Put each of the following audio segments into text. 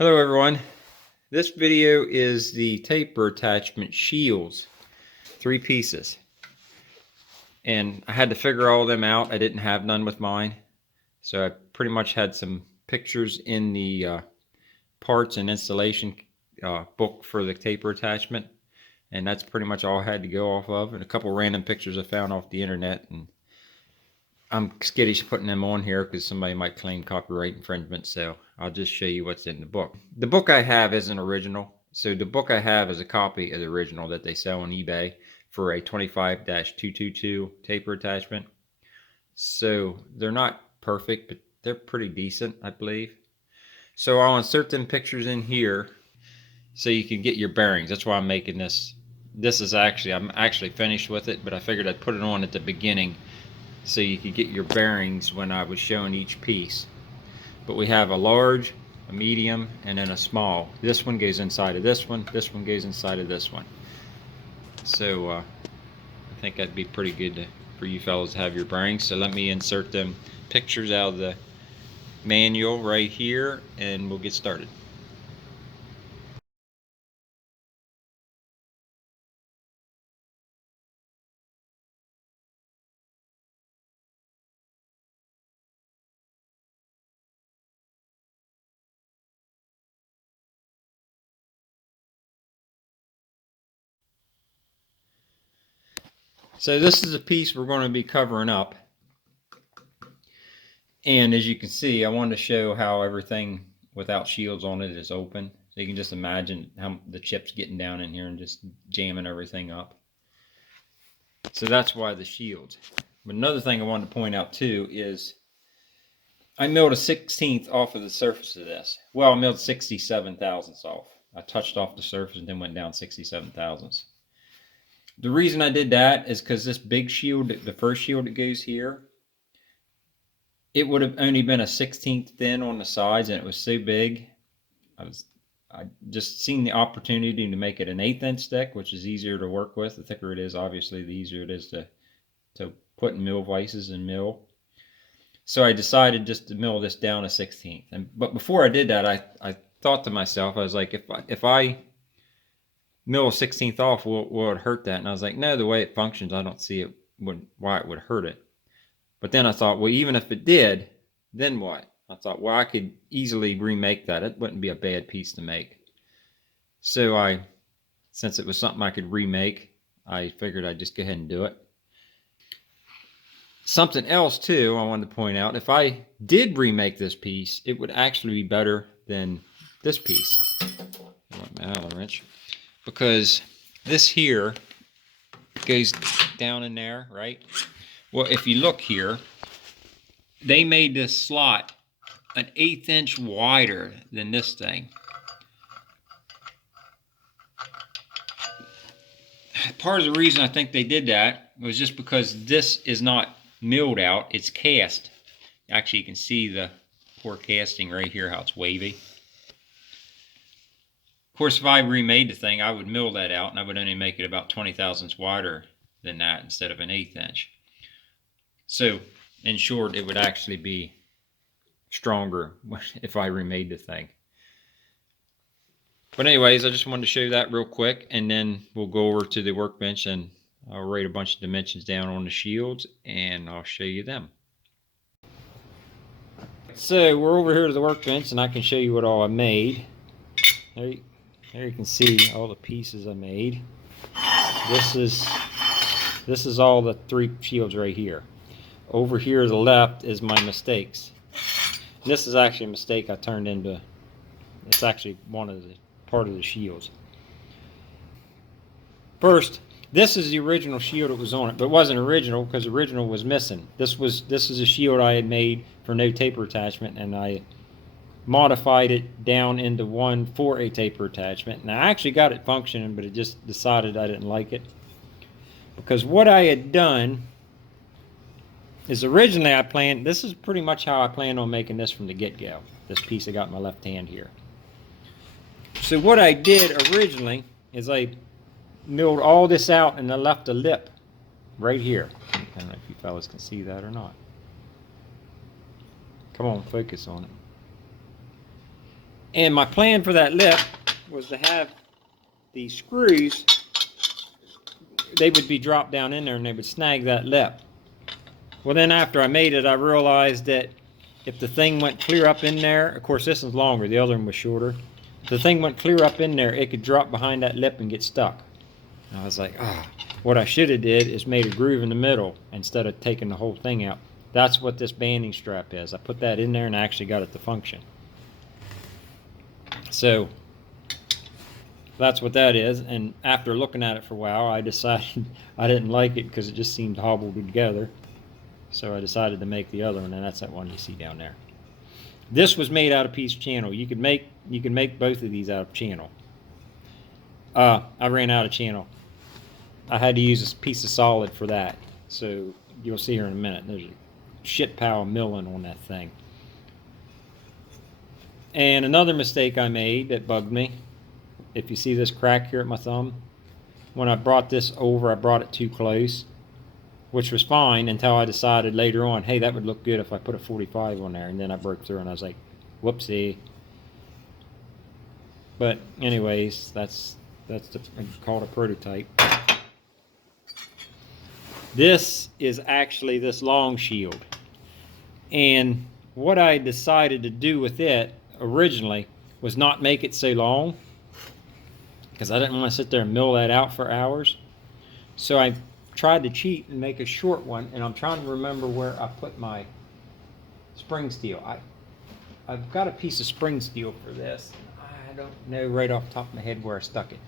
Hello everyone. This video is the taper attachment shields, 3 pieces. And I had to figure all of them out. I didn't have none with mine. So I pretty much had some pictures in the parts and installation book for the taper attachment. And that's pretty much all I had to go off of. And a couple random pictures I found off the internet. And I'm skittish putting them on here because somebody might claim copyright infringement, so I'll just show you what's in the book. The book I have isn't original, so the book I have is a copy of the original that they sell on eBay for a 25-222 taper attachment. So they're not perfect, but they're pretty decent, I believe. So I'll insert them pictures in here so you can get your bearings. That's why I'm making this. I'm actually finished with it, but I figured I'd put it on at the beginning so you could get your bearings when I was showing each piece. But we have a large, a medium, and then a small. This one goes inside of this one goes inside of this one. So I think that'd be pretty good for you fellas to have your bearings. So let me insert them pictures out of the manual right here and we'll get started. So this is a piece we're going to be covering up. And as you can see, I wanted to show how everything without shields on it is open. So you can just imagine how the chips getting down in here and just jamming everything up. So that's why the shields. But another thing I wanted to point out too is I milled a 1/16 off of the surface of this. Well, I milled 67 thousandths off. I touched off the surface and then went down 67 thousandths. The reason I did that is because this big shield, the first shield that goes here, it would have only been a 1/16 thin on the sides, and it was so big. I just seen the opportunity to make it an 1/8 inch stick, which is easier to work with. The thicker it is, obviously, the easier it is to put in mill vices and mill. So I decided just to mill this down a 1/16. But before I did that, I thought to myself, I was like, if I mill a 1/16 off, will it hurt that? And I was like, no, the way it functions, I don't see why it would hurt it. But then I thought, well, even if it did, then what? I thought, well, I could easily remake that. It wouldn't be a bad piece to make. So since it was something I could remake, I figured I'd just go ahead and do it. Something else too I wanted to point out, if I did remake this piece, it would actually be better than this piece. I want my Allen wrench. Because this here goes down in there, right? Well, if you look here, they made this slot an 1/8 inch wider than this thing. Part of the reason I think they did that was just because this is not milled out, it's cast. Actually, you can see the poor casting right here, how it's wavy. Of course, if I remade the thing, I would mill that out, and I would only make it about 20 thousandths wider than that instead of an 1/8 inch. So, in short, it would actually be stronger if I remade the thing. But anyways, I just wanted to show you that real quick, and then we'll go over to the workbench and I'll write a bunch of dimensions down on the shields and I'll show you them. So we're over here to the workbench and I can show you what all I made. There you can see all the pieces I made. This is all the 3 shields right here. Over here to the left is my mistakes. This is actually a mistake I turned into. It's actually part of the shields. First, this is the original shield that was on it, but it wasn't original because the original was missing. This is a shield I had made for no taper attachment, and I modified it down into one for a taper attachment. And I actually got it functioning, but it just decided I didn't like it. Because what I had done is originally this is pretty much how I planned on making this from the get-go. This piece I got in my left hand here. So what I did originally is I milled all this out and I left a lip right here. I don't know if you fellas can see that or not. Come on, focus on it. And my plan for that lip was to have these screws, they would be dropped down in there and they would snag that lip. Well, then after I made it, I realized that if the thing went clear up in there, of course this is longer, the other one was shorter. If the thing went clear up in there, it could drop behind that lip and get stuck. And I was like, what I should have did is made a groove in the middle instead of taking the whole thing out. That's what this banding strap is. I put that in there and I actually got it to function. So that's what that is. And after looking at it for a while, I decided I didn't like it because it just seemed hobbled together. So I decided to make the other one, and that's that one you see down there. This was made out of piece channel. You can make both of these out of channel. I ran out of channel. I had to use a piece of solid for that. So you'll see here in a minute. There's a shit pile of milling on that thing. And another mistake I made that bugged me, if you see this crack here at my thumb, when I brought this over, I brought it too close, which was fine until I decided later on, hey, that would look good if I put a 45 on there. And then I broke through and I was like, whoopsie. But anyways, that's called a prototype. This is actually this long shield. And what I decided to do with it originally was not make it so long, because I didn't want to sit there and mill that out for hours. So I tried to cheat and make a short one, and I'm trying to remember where I put my spring steel. I've got a piece of spring steel for this. I don't know right off the top of my head where I stuck it.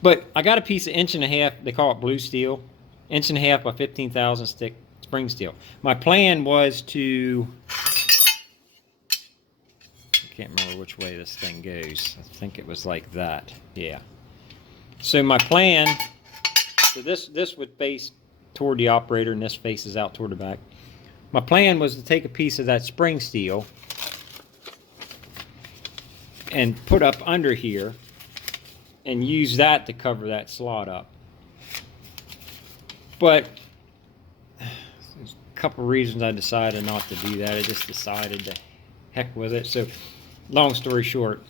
But I got a piece of 1.5 inch, they call it blue steel, 1.5 inch by 15 thousandths thick spring steel. My plan was to, I can't remember which way this thing goes. I think it was like that. Yeah. So my plan, so this would face toward the operator and this faces out toward the back. My plan was to take a piece of that spring steel and put up under here and use that to cover that slot up. But there's a couple reasons I decided not to do that. I just decided to heck with it. So long story short,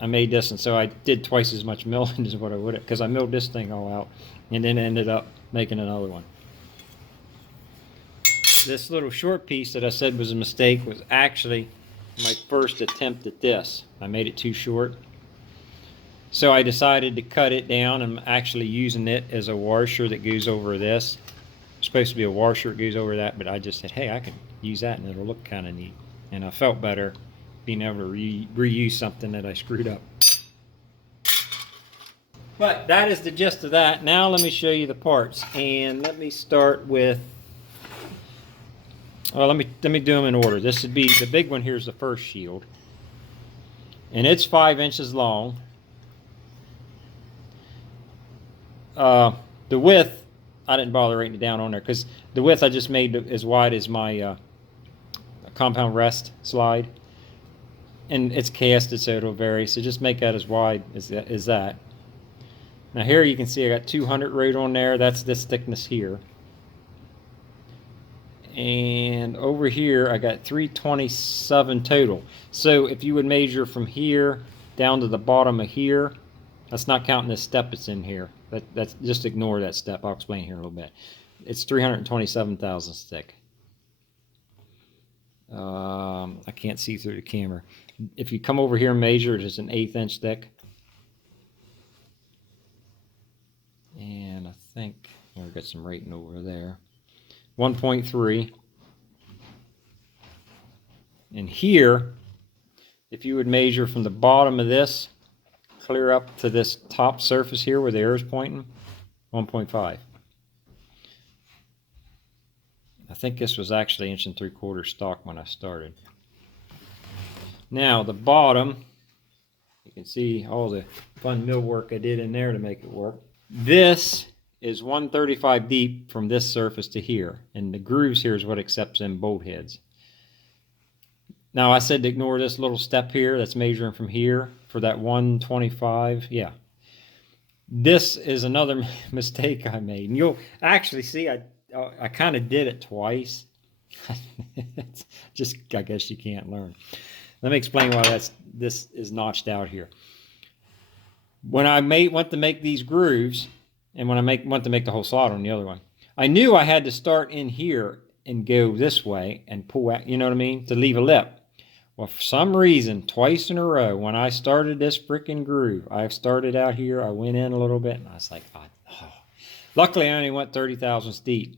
I made this, and so I did twice as much milling as what I would have, because I milled this thing all out and then ended up making another one. This little short piece that I said was a mistake was actually my first attempt at this. I made it too short. So I decided to cut it down. I'm actually using it as a washer that goes over this. It's supposed to be a washer that goes over that, but I just said, hey, I can use that and it'll look kind of neat. And I felt better being able to reuse something that I screwed up. But that is the gist of that. Now let me show you the parts. And let me start with, well, let me do them in order. This would be, the big one here is the first shield. And it's 5 inches long. The width, I didn't bother writing it down on there, because the width I just made as wide as my compound rest slide. And it's casted, so it'll vary. So just make that as wide as that. Now here you can see I got 200 wrote on there. That's this thickness here. And over here I got 327 total. So if you would measure from here down to the bottom of here, that's not counting this step that's in here. That's just ignore that step. I'll explain here in a little bit. It's 327 thousandths thick. I can't see through the camera. If you come over here and measure, it is an 1/8 inch thick. And I think I've got some rating over there. 1.3. And here, if you would measure from the bottom of this clear up to this top surface here where the arrow is pointing, 1.5. I think this was actually 1 3/4 inch stock when I started. Now the bottom, you can see all the fun mill work I did in there to make it work. This is 135 deep from this surface to here, and the grooves here is what accepts in bolt heads. Now I said to ignore this little step here that's measuring from here for that 125. Yeah, this is another mistake I made, and you'll actually see I kind of did it twice. Just, I guess you can't learn. Let me explain why this is notched out here. When I went to make these grooves, and when I went to make the whole slot on the other one, I knew I had to start in here and go this way and pull out, you know what I mean, to leave a lip. Well, for some reason, twice in a row, when I started this freaking groove, I started out here, I went in a little bit, and I was like, oh. Luckily, I only went 30 thousandths deep.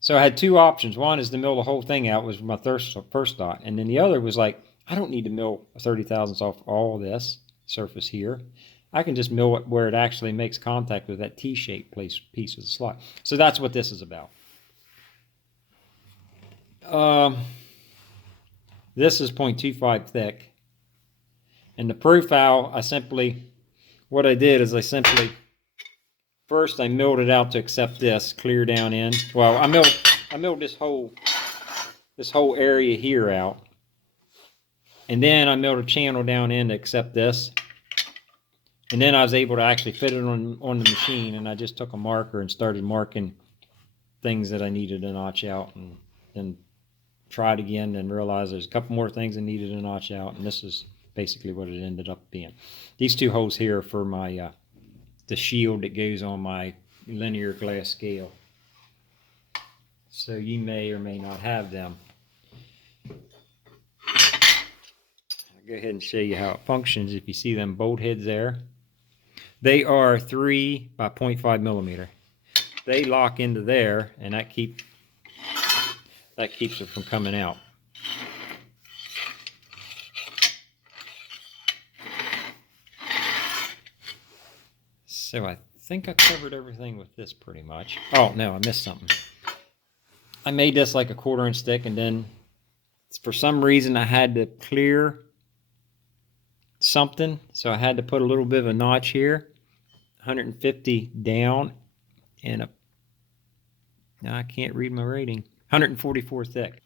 So I had two options. One is to mill the whole thing out, was my first thought. And then the other was like, I don't need to mill 30 thousandths off all this surface here. I can just mill it where it actually makes contact with that T-shaped piece of the slot. So that's what this is about. This is 0.25 thick. And the profile, what I did is first I milled it out to accept this clear down in. Well, I milled this whole area here out. And then I milled a channel down in to accept this. And then I was able to actually fit it on the machine, and I just took a marker and started marking things that I needed to notch out, and then tried again and realized there's a couple more things I needed to notch out, and this is basically what it ended up being. These two holes here are for my the shield that goes on my linear glass scale. So you may or may not have them. I'll go ahead and show you how it functions. If you see them bolt heads there, they are 3 by 0.5 millimeter. They lock into there, and that keeps it from coming out. So I think I covered everything with this pretty much. Oh no, I missed something. I made this like a 1/4 inch thick, and then for some reason I had to clear something, so I had to put a little bit of a notch here, 150 down, and now I can't read my rating, 144 thick.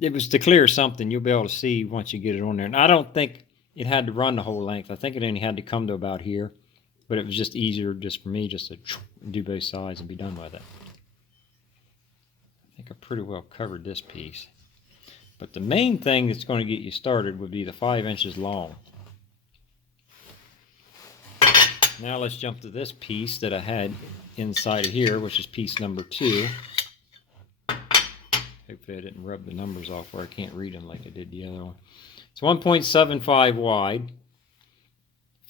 It was to clear something. You'll be able to see once you get it on there. And I don't think it had to run the whole length. I think it only had to come to about here, but it was just easier just for me just to do both sides and be done with it. I think I pretty well covered this piece. But the main thing that's going to get you started would be the 5 inches long. Now let's jump to this piece that I had inside of here, which is piece number 2. Hopefully I didn't rub the numbers off where I can't read them like I did the other one. It's 1.75 wide,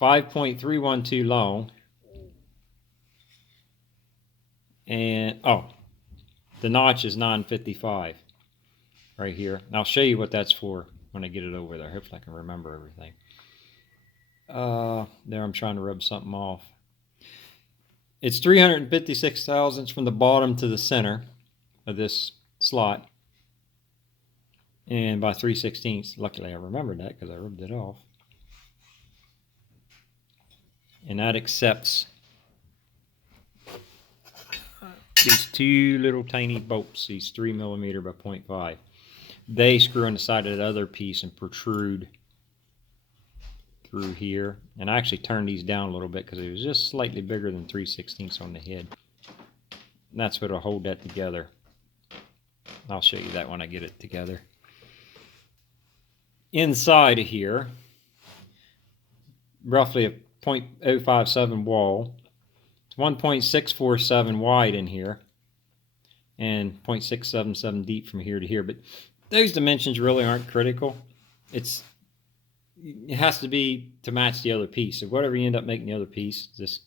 5.312 long, and the notch is 955 right here. And I'll show you what that's for when I get it over there. Hopefully I can remember everything. There I'm trying to rub something off. It's 356 thousandths from the bottom to the center of this slot, and by 3/16. Luckily I remembered that because I rubbed it off. And that accepts these two little tiny bolts, these 3 millimeter by 0.5. They screw on the side of that other piece and protrude through here. And I actually turned these down a little bit because it was just slightly bigger than 3/16 on the head. And that's what will hold that together. I'll show you that when I get it together. Inside of here, roughly a 0.057 wall. It's 1.647 wide in here and 0.677 deep from here to here. But those dimensions really aren't critical. It has to be to match the other piece. So whatever you end up making the other piece, this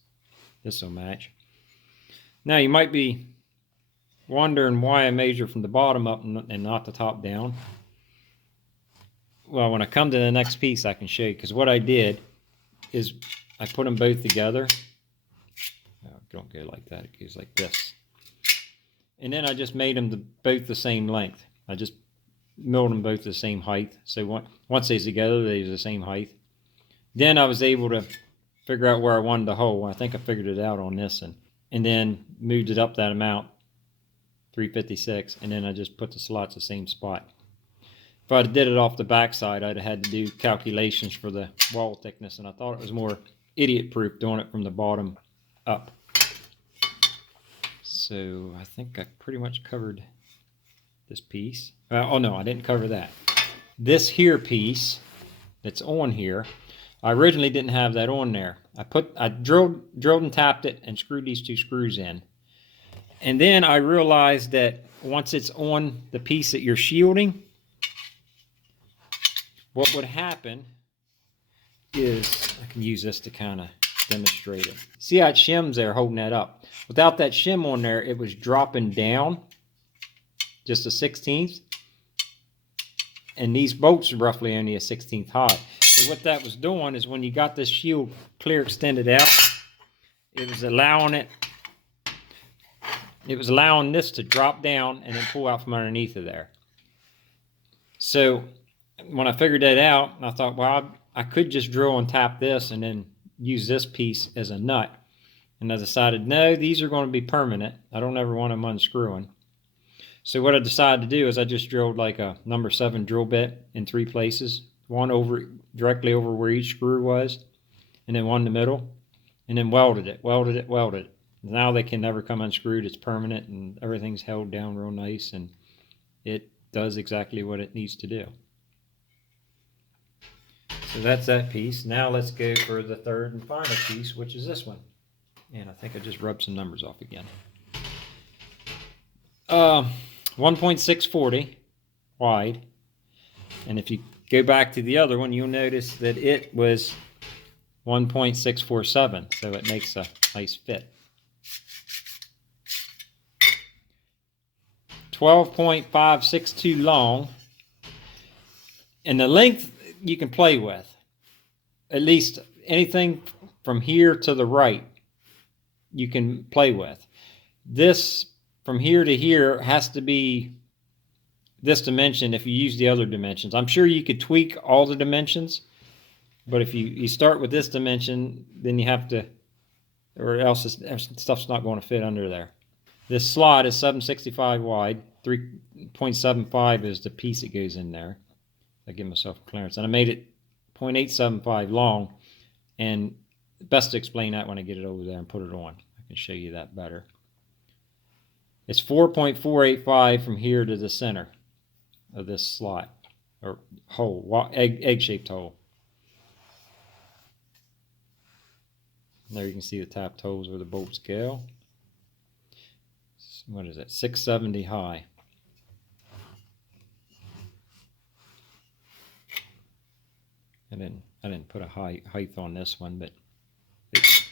will match. Now you might be wondering why I measure from the bottom up and not the top down. Well, when I come to the next piece, I can show you, because what I did is I put them both together. Oh, don't go like that, it goes like this. And then I just made them both the same length. I just milled them both the same height. So once they're together, they're the same height. Then I was able to figure out where I wanted the hole. I think I figured it out on this, and then moved it up that amount, 356, and then I just put the slots the same spot. If I did it off the back side, I'd have had to do calculations for the wall thickness, and I thought it was more idiot-proof doing it from the bottom up. So I think I pretty much covered this piece. Oh no, I didn't cover that. this here piece that's on here, I originally didn't have that on there. I drilled and tapped it and screwed these 2 screws in. And then I realized that once it's on the piece that you're shielding, what would happen is, I can use this to kind of demonstrate it. See how it shims there holding that up? Without that shim on there, it was dropping down just a 1/16. And these bolts are roughly only a 1/16 high. So what that was doing is when you got this shield clear extended out, it was allowing this to drop down and then pull out from underneath of there. So when I figured that out, I thought, well, I could just drill and tap this and then use this piece as a nut. And I decided, no, these are going to be permanent. I don't ever want them unscrewing. So what I decided to do is I just drilled like a number 7 drill bit in 3 places. One directly over where each screw was, and then one in the middle, and then welded it. Now they can never come unscrewed. It's permanent, and everything's held down real nice, and it does exactly what it needs to do. So that's that piece. Now let's go for the third and final piece, which is this one. And I think I just rubbed some numbers off again. 1.640 wide. And if you go back to the other one, you'll notice that it was 1.647. So it makes a nice fit. 12.562 long. And the length you can play with. At least anything from here to the right, you can play with. This from here to here has to be this dimension if you use the other dimensions. I'm sure you could tweak all the dimensions, but if you start with this dimension, then you have to, or else stuff's not going to fit under there. This slot is 765 wide, 3.75 is the piece that goes in there. I give myself clearance, and I made it 0.875 long, and best to explain that when I get it over there and put it on. I can show you that better. It's 4.485 from here to the center of this slot, or hole, egg-shaped hole. And there you can see the tapped holes where the bolts go. What is it? 670 high. I didn't put a height on this one, but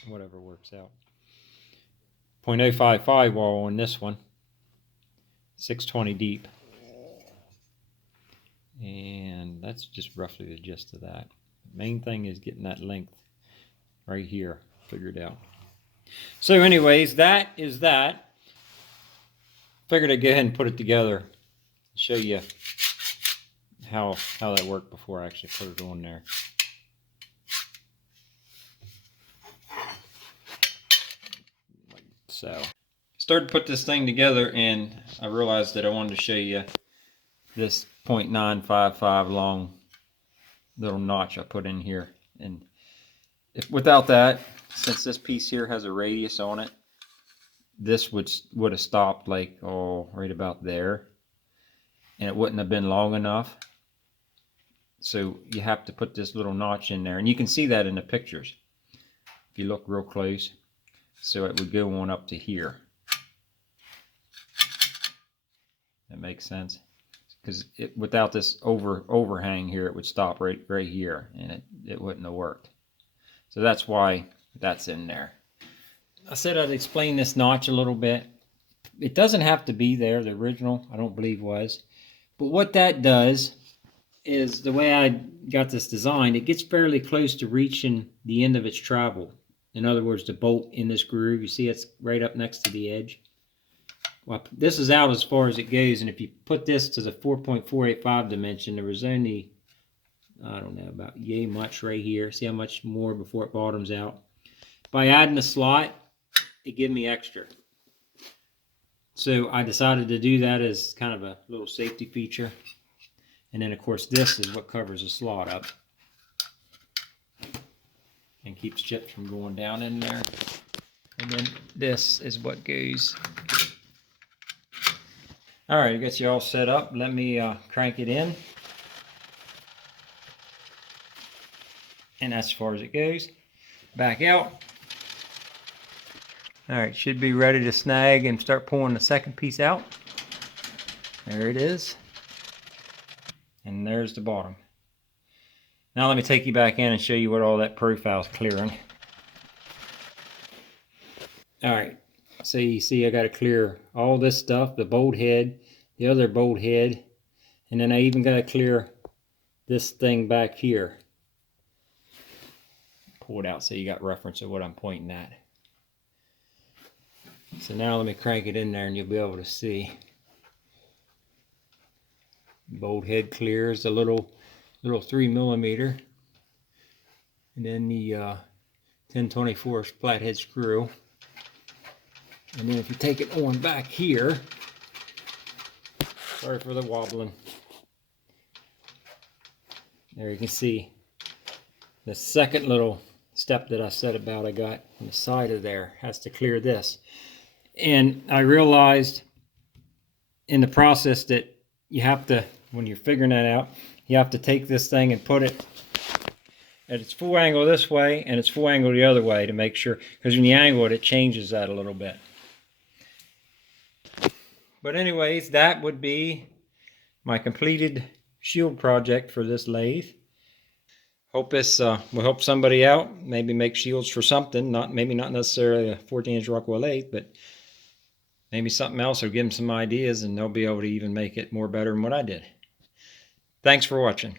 whatever works out. 0.055 wall on this one. 620 deep. And that's just roughly the gist of that. The main thing is getting that length right here figured out. So anyways, that is that. Figured I'd go ahead and put it together. Show you how that worked before I actually put it on there. So started to put this thing together, and I realized that I wanted to show you this 0.955 long little notch I put in here. And without that, since this piece here has a radius on it, this would have stopped like right about there, and it wouldn't have been long enough. So you have to put this little notch in there, and you can see that in the pictures if you look real close. So it would go on up to here. That makes sense, because without this overhang here, it would stop right here, and it wouldn't have worked. So that's why that's in there. I said I'd explain this notch a little bit. It doesn't have to be there. The original, I don't believe, was. But what that does is, the way I got this designed, it gets fairly close to reaching the end of its travel. In other words, the bolt in this groove, you see it's right up next to the edge. Well, this is out as far as it goes, and if you put this to the 4.485 dimension, there was only, I don't know, about yay much right here. See how much more before it bottoms out. By adding a slot, it gave me extra. So I decided to do that as kind of a little safety feature. And then, of course, this is what covers the slot up and keeps chips from going down in there. And then this is what goes. All right, I got you all set up. Let me crank it in. And that's as far as it goes. Back out. All right, should be ready to snag and start pulling the second piece out. There it is. And there's the bottom. Now let me take you back in and show you what all that profile's clearing. All right, so you see I got to clear all this stuff, the bolt head, the other bolt head, and then I even got to clear this thing back here. Pull it out so you got reference of what I'm pointing at. So now let me crank it in there and you'll be able to see. Bolt head clears, a little 3mm, and then the 10/24 flathead screw. And then if you take it on back here, sorry for the wobbling. There you can see the second little step that I said about I got on the side of there has to clear this. And I realized in the process that you have to, when you're figuring that out, you have to take this thing and put it at its full angle this way and its full angle the other way to make sure, because when you angle it, it changes that a little bit. But anyways, that would be my completed shield project for this lathe. Hope this will help somebody out, maybe make shields for something, maybe not necessarily a 14-inch Rockwell lathe, but maybe something else will give them some ideas and they'll be able to even make it more better than what I did. Thanks for watching.